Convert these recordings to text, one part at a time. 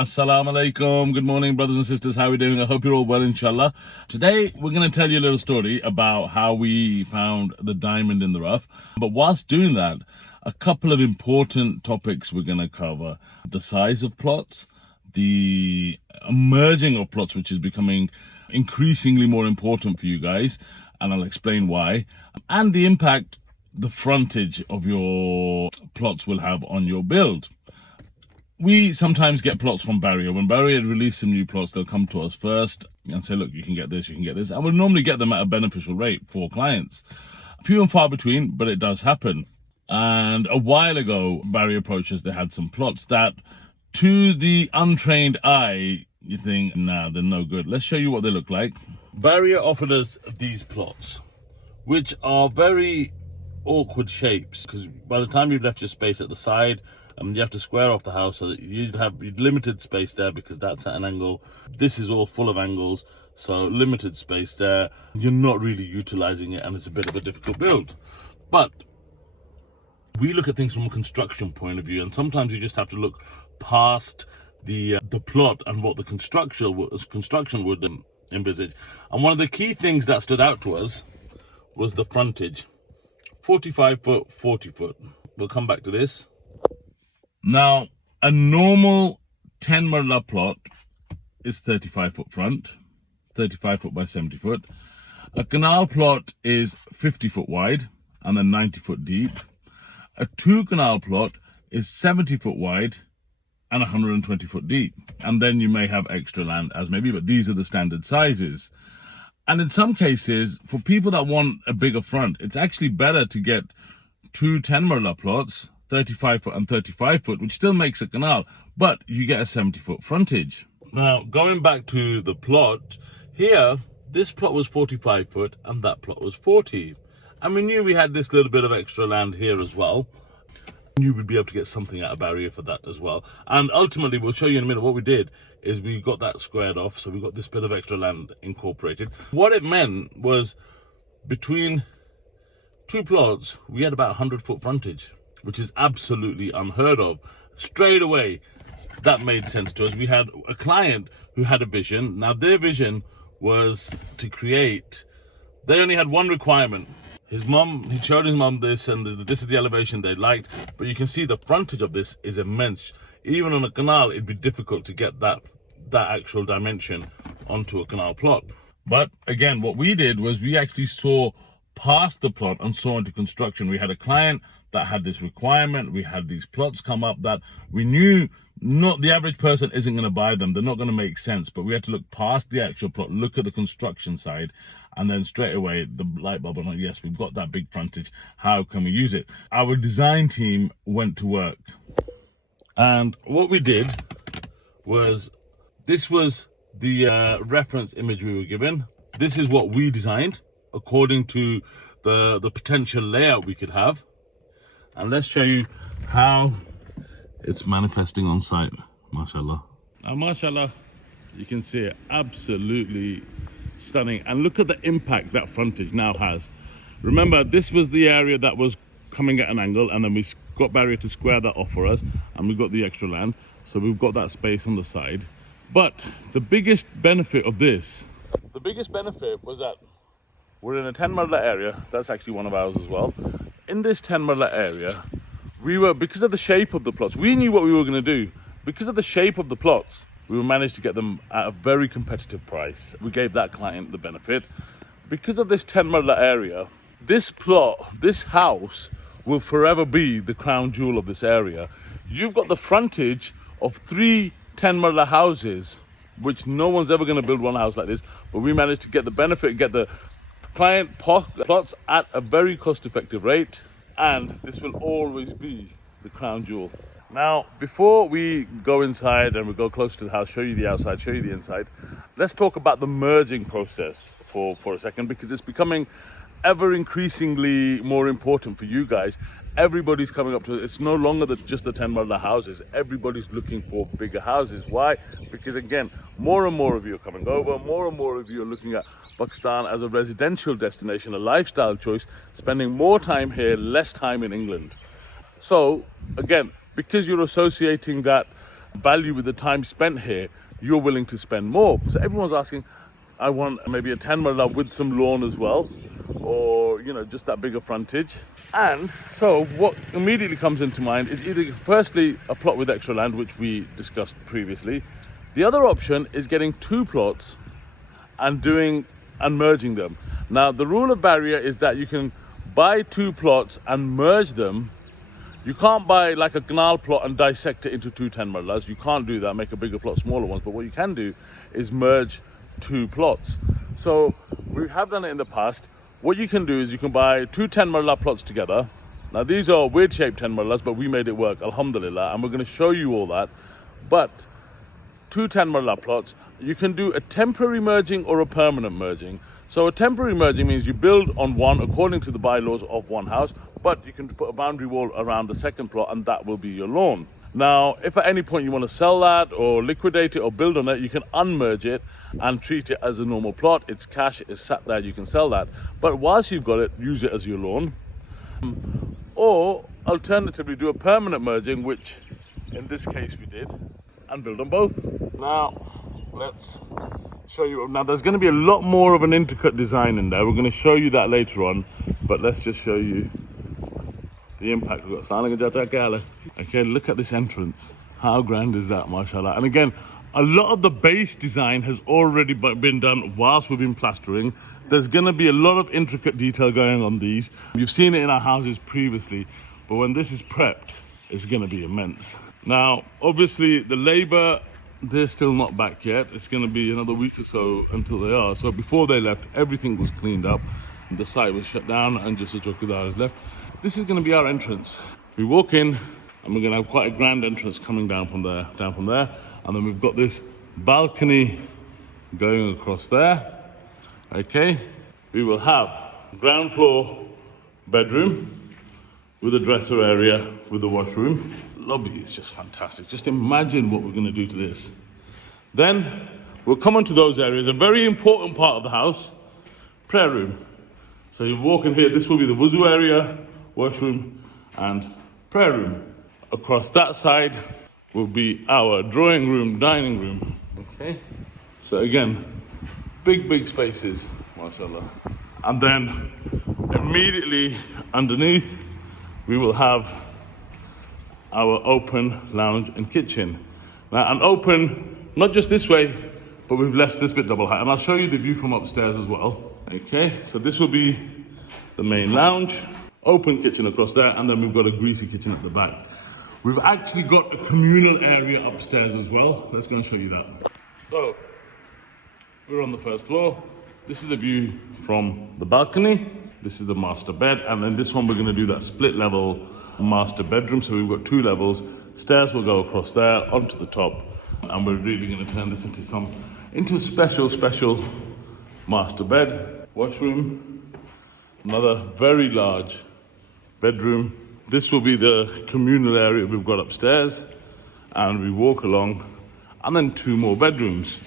Assalamu alaikum. Good morning, brothers and sisters. How are we doing? I hope you're all well, inshallah. Today, we're going to tell you a little story about how we found the diamond in the rough. But whilst doing that, a couple of important topics we're going to cover. The size of plots, the emerging of plots, which is becoming increasingly more important for you guys, and I'll explain why, and the impact the frontage of your plots will have on your build. We sometimes get plots from Barrier. When Barrier release some new plots, they'll come to us first and say, look, you can get this, you can get this. And we'll normally get them at a beneficial rate for clients. Few and far between, but it does happen. And a while ago, Barrier approached us. They had some plots that, to the untrained eye, you think, nah, they're no good. Let's show you what they look like. Barrier offered us these plots, which are very awkward shapes, because by the time you've left your space at the side, you have to square off the house, so that you'd have limited space there because that's at an angle. This is all full of angles, so limited space there. You're not really utilizing it, and it's a bit of a difficult build. But we look at things from a construction point of view, and sometimes you just have to look past the plot and what the construction would envisage. And one of the key things that stood out to us was the frontage. 45 foot, 40 foot. We'll come back to this. Now, a normal 10 marla plot is 35 foot front, 35 foot by 70 foot. A canal plot is 50 foot wide and then 90 foot deep. A 2 canal plot is 70 foot wide and 120 foot deep. And then you may have extra land as maybe, but these are the standard sizes. And in some cases, for people that want a bigger front, it's actually better to get 2 10 marla plots, 35 foot and 35 foot, which still makes a canal, but you get a 70 foot frontage. Now, going back to the plot, here, this plot was 45 foot and that plot was 40. And we knew we had this little bit of extra land here as well. We knew we'd be able to get something out of Barrier for that as well. And ultimately, we'll show you in a minute, what we did is we got that squared off, so we got this bit of extra land incorporated. What it meant was between 2 plots, we had about 100 foot frontage, which is absolutely unheard of. Straight away, that made sense to us. We had a client who had a vision. Now, their vision was to create, they only had one requirement. His mum, he showed his mum this, and this is the elevation they liked, but you can see the frontage of this is immense. Even on a canal, it'd be difficult to get that actual dimension onto a canal plot. But again, what we did was we actually saw past the plot and saw into construction. We had a client that had this requirement. We had these plots come up that we knew not the average person isn't going to buy them. They're not going to make sense, but we had to look past the actual plot, look at the construction side, and then straight away the light bulb went on. Yes, we've got that big frontage. How can we use it? Our design team went to work, and what we did was, this was the reference image we were given. This is what we designed according to the potential layout we could have. And let's show you how it's manifesting on site, mashallah. Now, mashallah, you can see it, absolutely stunning. And look at the impact that frontage now has. Remember, this was the area that was coming at an angle, and then we got Barrier to square that off for us, and we got the extra land. So we've got that space on the side. But the biggest benefit of this, the biggest benefit was that we're in a 10 marla area. That's actually one of ours as well. In this 10 marla area, we were, because of the shape of the plots, we knew what we were going to do. Because of the shape of the plots, we managed to get them at a very competitive price. We gave that client the benefit. Because of this 10 marla area, this plot, this house, will forever be the crown jewel of this area. You've got the frontage of 3 10 marla houses, which no one's ever going to build one house like this, but we managed to get the benefit, get the client plots at a very cost-effective rate, and this will always be the crown jewel. Now, before we go inside and we go close to the house, show you the outside, show you the inside, let's talk about the merging process for a second, because it's becoming ever increasingly more important for you guys. Everybody's coming up to it. It's no longer just the 10 marla houses. Everybody's looking for bigger houses. Why? Because again, more and more of you are coming over, more and more of you are looking at Pakistan as a residential destination, a lifestyle choice, spending more time here, less time in England. So again, because you're associating that value with the time spent here, you're willing to spend more. So everyone's asking, I want maybe a 10 marla with some lawn as well, or just that bigger frontage. And so what immediately comes into mind is either firstly a plot with extra land, which we discussed previously. The other option is getting 2 plots and merging them. Now the rule of barrier is that you can buy 2 plots and merge them. You can't buy like a canal plot and dissect it into 2 10 marlas. You can't do that, make a bigger plot, smaller ones. But what you can do is merge 2 plots. So we have done it in the past. What you can do is you can buy 2 10 marla plots together. Now these are weird shaped 10 marlas, but we made it work, alhamdulillah, and we're going to show you all that. But 2 10 marla plots, you can do a temporary merging or a permanent merging. So a temporary merging means you build on one according to the bylaws of one house, but you can put a boundary wall around the second plot and that will be your lawn. Now, if at any point you want to sell that or liquidate it or build on it, you can unmerge it and treat it as a normal plot. It's cash, it's sat there, you can sell that. But whilst you've got it, use it as your lawn. Or alternatively, do a permanent merging, which in this case we did, and build on both. Now, let's show you. Now, there's going to be a lot more of an intricate design in there. We're going to show you that later on, but let's just show you the impact we've got. Okay, look at this entrance. How grand is that, mashallah? And again, a lot of the base design has already been done whilst we've been plastering. There's going to be a lot of intricate detail going on these. You've seen it in our houses previously, but when this is prepped, it's going to be immense. Now, obviously, the labor, they're still not back yet. It's going to be another week or so until they are. So before they left, everything was cleaned up. The site was shut down and just a chowkidar is left. This is going to be our entrance. We walk in and we're going to have quite a grand entrance coming down from there. And then we've got this balcony going across there. Okay. We will have ground floor bedroom with a dresser area with a washroom. Lobby is just fantastic. Just imagine what we're going to do to this. Then we'll come onto those areas. A very important part of the house, prayer room. So you walk in here, this will be the wuzu area, washroom and prayer room. Across that side will be our drawing room, dining room. Okay. So again, big spaces, mashallah. And then immediately underneath, we will have our open lounge and kitchen. Now, an open, not just this way, but we've left this bit double height. And I'll show you the view from upstairs as well. Okay, so this will be the main lounge, open kitchen across there, and then we've got a greasy kitchen at the back. We've actually got a communal area upstairs as well. Let's go and show you that. So, we're on the first floor. This is the view from the balcony. This is the master bed, and then this one we're going to do that split level master bedroom. So we've got 2 levels. Stairs will go across there onto the top, and we're really going to turn this into a special master bed, washroom, another very large bedroom. This will be the communal area we've got upstairs, and we walk along, and then 2 more bedrooms.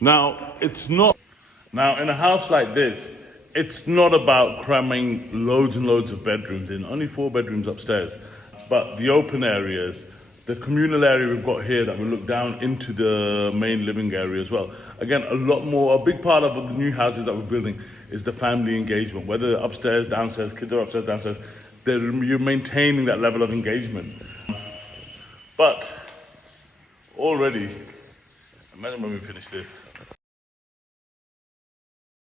Now in a house like this, it's not about cramming loads and loads of bedrooms in, only 4 bedrooms upstairs. But the open areas, the communal area we've got here that will look down into the main living area as well. Again, a big part of the new houses that we're building is the family engagement, whether upstairs, downstairs, kids are upstairs, downstairs, you're maintaining that level of engagement. But already, imagine when we finish this.